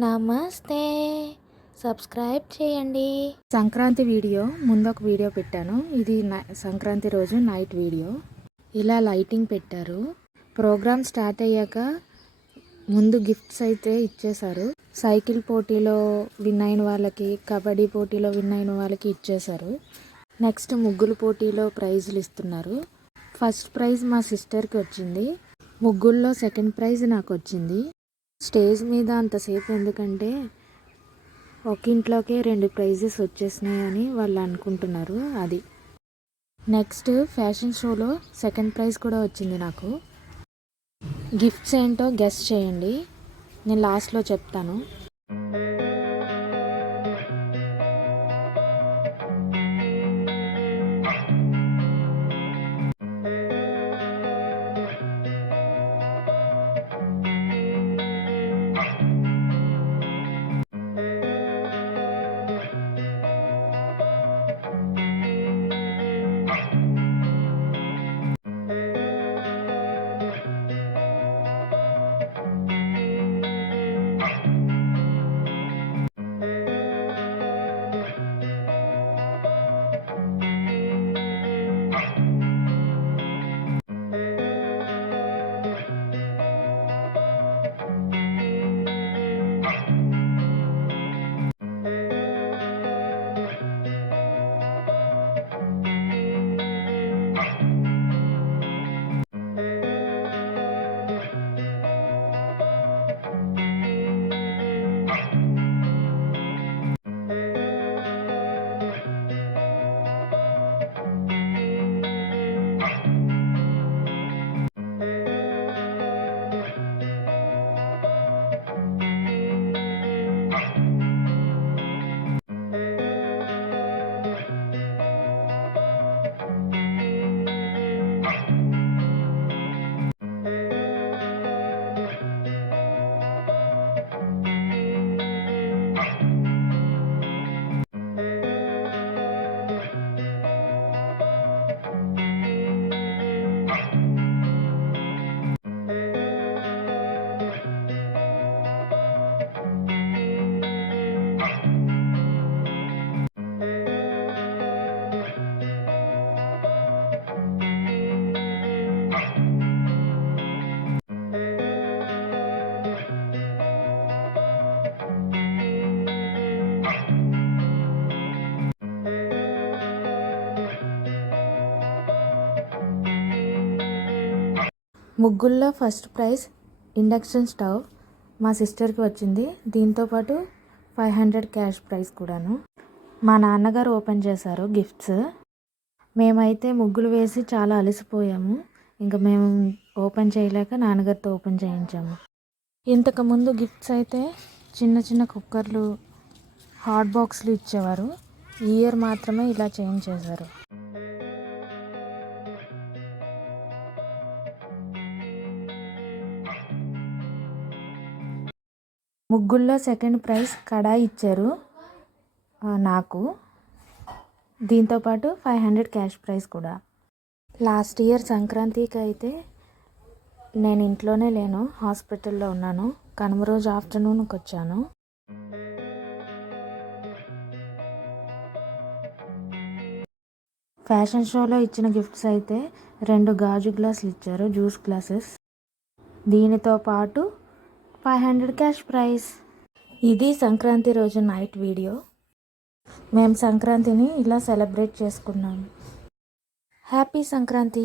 నమస్తే, సబ్స్క్రైబ్ చేయండి. సంక్రాంతి వీడియో ముందు ఒక వీడియో పెట్టాను. ఇది సంక్రాంతి రోజు నైట్ వీడియో. ఇలా లైటింగ్ పెట్టారు. ప్రోగ్రామ్ స్టార్ట్ అయ్యాక ముందు గిఫ్ట్స్ అయితే ఇచ్చేశారు. సైకిల్ పోటీలో విన్ అయిన వాళ్ళకి, కబడ్డీ పోటీలో విన్ అయిన వాళ్ళకి ఇచ్చేశారు. నెక్స్ట్ ముగ్గులు పోటీలో ప్రైజులు ఇస్తున్నారు. ఫస్ట్ ప్రైజ్ మా సిస్టర్కి వచ్చింది. ముగ్గుల్లో సెకండ్ ప్రైజ్ నాకు వచ్చింది. స్టేజ్ మీద అంతసేపు ఎందుకంటే ఒక ఇంట్లోకే 2 ప్రైజెస్ వచ్చేసినాయి అని వాళ్ళు అనుకుంటున్నారు. అది నెక్స్ట్ ఫ్యాషన్ షోలో సెకండ్ ప్రైజ్ కూడా వచ్చింది నాకు. గిఫ్ట్స్ ఏంటో గెస్ చేయండి, నేను లాస్ట్లో చెప్తాను. ముగ్గుల్లో ఫస్ట్ ప్రైజ్ ఇండక్షన్ స్టవ్ మా సిస్టర్కి వచ్చింది. దీంతోపాటు 500 క్యాష్ ప్రైజ్ కూడాను. మా నాన్నగారు ఓపెన్ చేశారు గిఫ్ట్స్. మేమైతే ముగ్గులు వేసి చాలా అలసిపోయాము. ఇంకా మేము ఓపెన్ చేయలేక నాన్నగారితో ఓపెన్ చేయించాము. ఇంతకుముందు గిఫ్ట్స్ అయితే చిన్న చిన్న కుక్కర్లు, హాట్ బాక్స్లు ఇచ్చేవారు. ఈ ఇయర్ మాత్రమే ఇలా చేంజ్ చేశారు. ముగ్గుల్లో సెకండ్ ప్రైజ్ కడాయి ఇచ్చారు నాకు. దీంతోపాటు 500 క్యాష్ ప్రైజ్ కూడా. లాస్ట్ ఇయర్ సంక్రాంతికి అయితే నేను ఇంట్లోనే లేను, హాస్పిటల్లో ఉన్నాను. కనుమ రోజు ఆఫ్టర్నూన్కి వచ్చాను. ఫ్యాషన్ షోలో ఇచ్చిన గిఫ్ట్స్ అయితే 2 గాజు గ్లాసులు ఇచ్చారు, జ్యూస్ గ్లాసెస్. దీనితో పాటు 500 క్యాష్ ప్రైజ్. ఇది సంక్రాంతి రోజు నైట్ వీడియో. మేము సంక్రాంతిని ఇలా సెలబ్రేట్ చేసుకున్నాము. హ్యాపీ సంక్రాంతి.